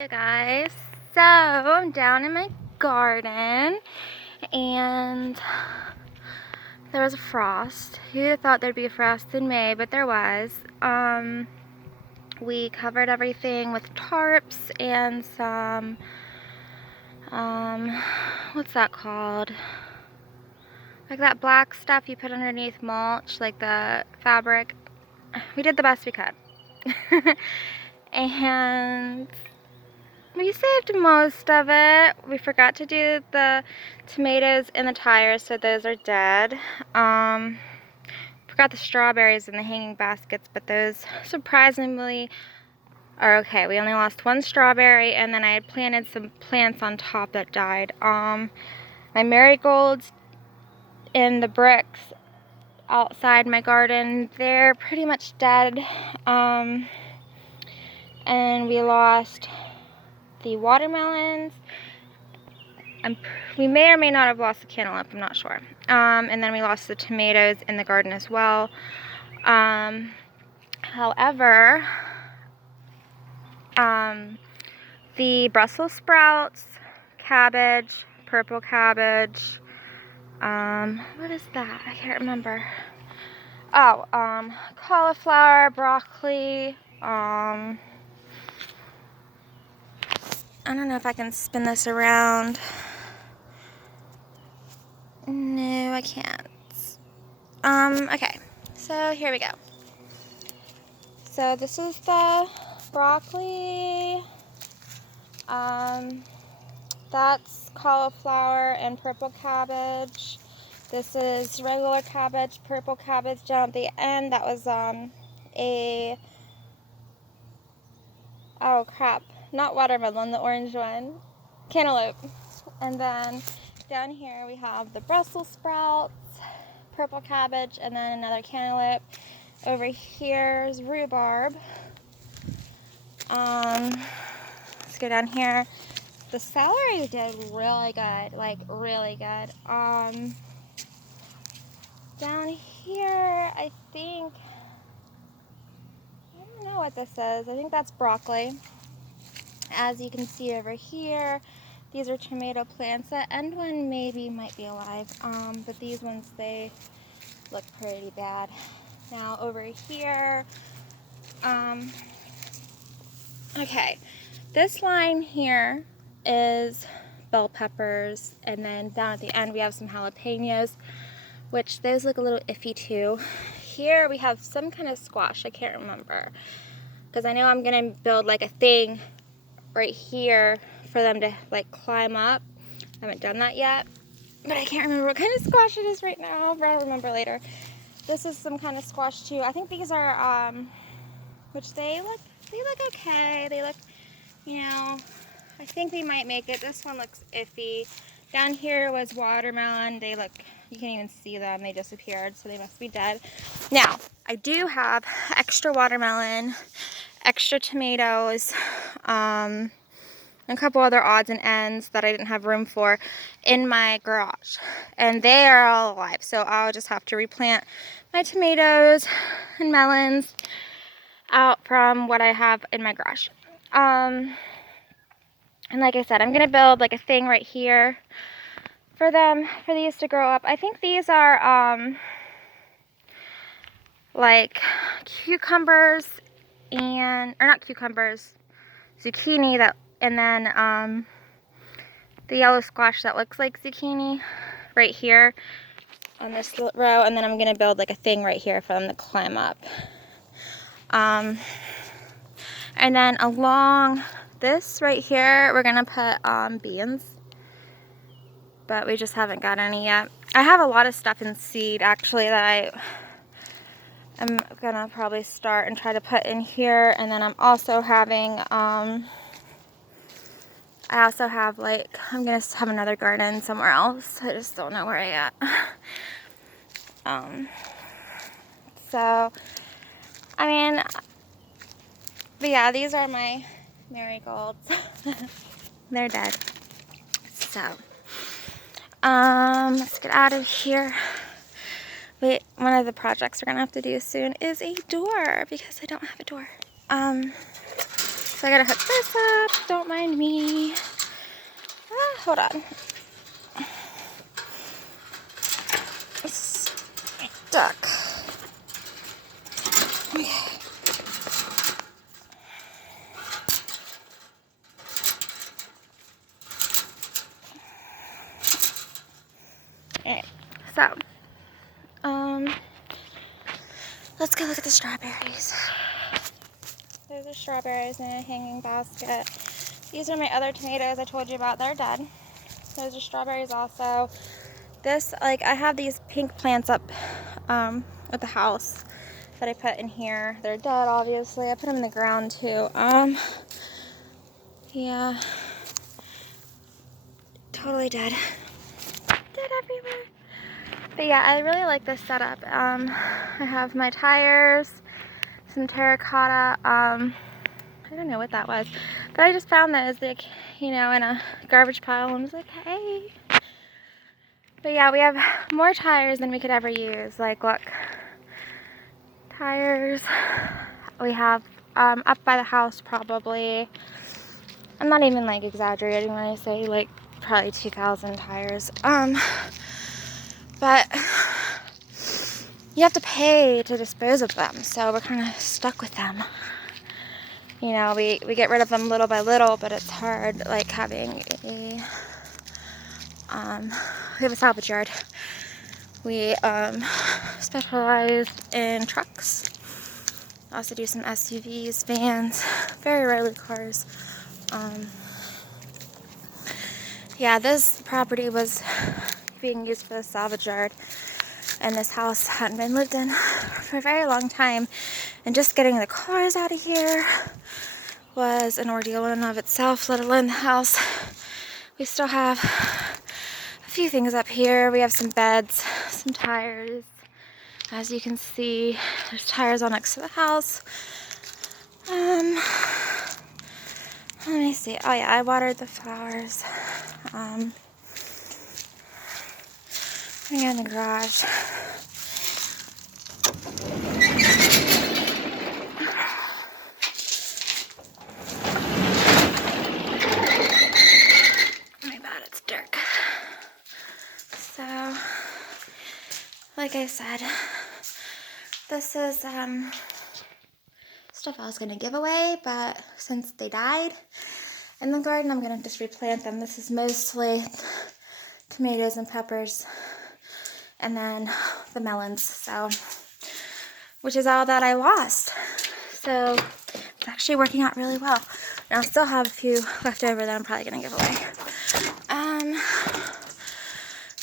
Hey guys, so I'm down in my garden and there was a frost. Who'd have thought there'd be a frost in May, but there was. We covered everything with tarps and some, what's that called? Like that black stuff you put underneath mulch, like the fabric. We did the best we could. And we saved most of it. We forgot to do the tomatoes and the tires, so those are dead. Forgot the strawberries in the hanging baskets, but those surprisingly are okay. We only lost one strawberry, and then I had planted some plants on top that died. My marigolds in the bricks outside my garden, they're pretty much dead. And we lost the watermelons. We may or may not have lost the cantaloupe, I'm not sure. And then we lost the tomatoes in the garden as well. However, the Brussels sprouts, cabbage, purple cabbage, what is that? I can't remember. Oh, cauliflower, broccoli, I don't know if I can spin this around. No, I can't. Okay, so here we go. So this is the broccoli. That's cauliflower and purple cabbage. This is regular cabbage, purple cabbage down at the end. That was oh crap, not watermelon, the orange one, cantaloupe. And then down here we have the Brussels sprouts, purple cabbage, and then another cantaloupe. Over here is rhubarb. Let's go down here. The celery did really good, like really good. Down here, I think, I don't know what this is. I think that's broccoli. As you can see over here, these are tomato plants. That end one maybe might be alive, but these ones, they look pretty bad. Now over here, okay, this line here is bell peppers, and then down at the end we have some jalapenos, which those look a little iffy too. Here we have some kind of squash, I can't remember, because I know I'm gonna build like a thing right here for them to like climb up. I haven't done that yet, but I can't remember what kind of squash it is right now, but I'll remember later. This is some kind of squash too. I think these are, which they look okay. They look, you know, I think they might make it. This one looks iffy. Down here was watermelon. They look, you can't even see them. They disappeared, so they must be dead. Now, I do have extra watermelon, extra tomatoes, a couple other odds and ends that I didn't have room for in my garage. And they are all alive, so I'll just have to replant my tomatoes and melons out from what I have in my garage. And like I said, I'm gonna build like a thing right here for them, for these to grow up. I think these are like cucumbers and, or not cucumbers, zucchini, that, and then the yellow squash that looks like zucchini right here on this row. And then I'm gonna build like a thing right here for them to climb up. And then along this right here, we're gonna put beans, but we just haven't got any yet. I have a lot of stuff in seed actually that I'm gonna probably start and try to put in here. And then I'm also having, I also have like, I'm gonna have another garden somewhere else. I just don't know where yet. So, I mean, but yeah, these are my marigolds. They're dead. So, let's get out of here. Wait, one of the projects we're gonna have to do soon is a door, because I don't have a door. So I gotta hook this up. Don't mind me. Hold on. It's stuck. Okay. Alright, so, let's go look at the strawberries. There's the strawberries in a hanging basket. These are my other tomatoes I told you about. They're dead. Those are strawberries also. This, like, I have these pink plants up at the house that I put in here. They're dead, obviously. I put them in the ground too. Yeah, totally dead. Dead everywhere. But yeah, I really like this setup. I have my tires, some terracotta. I don't know what that was, but I just found those, like, you know, in a garbage pile, and I was like, hey. But yeah, we have more tires than we could ever use. Like, look, tires. We have up by the house probably, I'm not even like exaggerating when I say like probably 2,000 tires. But you have to pay to dispose of them, so we're kind of stuck with them. You know, we get rid of them little by little, but it's hard, like having a, we have a salvage yard. We specialize in trucks. Also do some SUVs, vans, very rarely cars. Yeah, this property was being used for the salvage yard, and this house hadn't been lived in for a very long time, and just getting the cars out of here was an ordeal in and of itself, let alone the house. We still have a few things up here. We have some beds, some tires. As you can see, there's tires all next to the house. Let me see. Oh yeah, I watered the flowers. I'm gonna go in the garage. Oh my god, it's dark. So, like I said, this is stuff I was gonna give away, but since they died in the garden, I'm gonna just replant them. This is mostly tomatoes and peppers, and then the melons, so, which is all that I lost. So it's actually working out really well. And I'll still have a few left over that I'm probably gonna give away.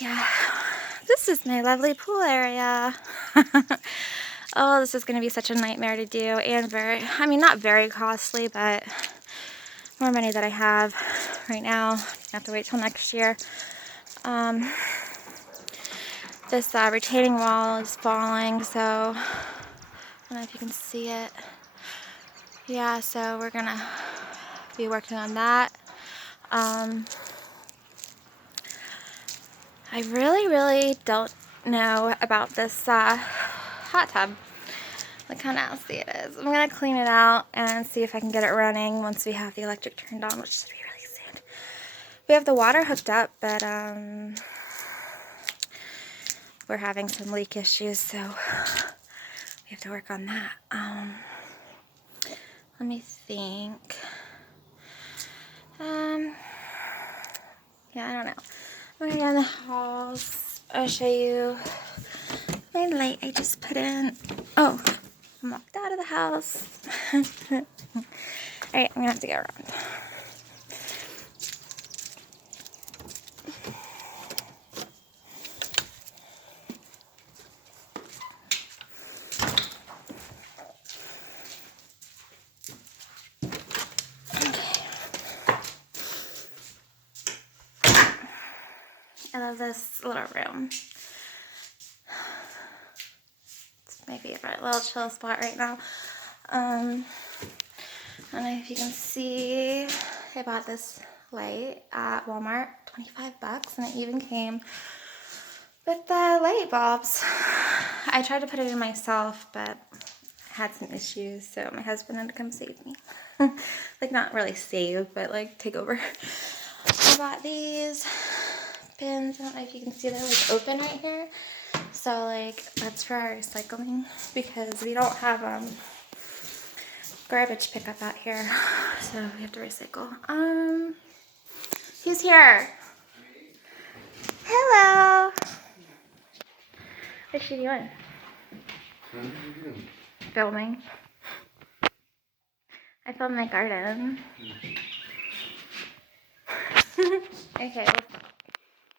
Yeah, this is my lovely pool area. Oh, this is gonna be such a nightmare to do, and very, I mean, not very costly, but more money that I have right now. I have to wait till next year. This retaining wall is falling, so I don't know if you can see it. Yeah, so we're gonna be working on that. I really don't know about this hot tub. Look how nasty it is. I'm gonna clean it out and see if I can get it running once we have the electric turned on, which should be really soon. We have the water hooked up, but we're having some leak issues, so we have to work on that. Let me think. Yeah, I don't know. I'm going down the halls. I'll show you my light I just put in. Oh, I'm locked out of the house. Alright, I'm gonna have to go around. I love this little room. It's my favorite little chill spot right now. I don't know if you can see, I bought this light at Walmart, 25 bucks, and it even came with the light bulbs. I tried to put it in myself, but I had some issues, so my husband had to come save me. Like, not really save, but like take over. I bought these bins. I don't know if you can see they're like open right here. So like that's for our recycling because we don't have garbage pickup out here, so we have to recycle. Who's here? Hello. What's she doing? Filming. I filmed my garden. Okay,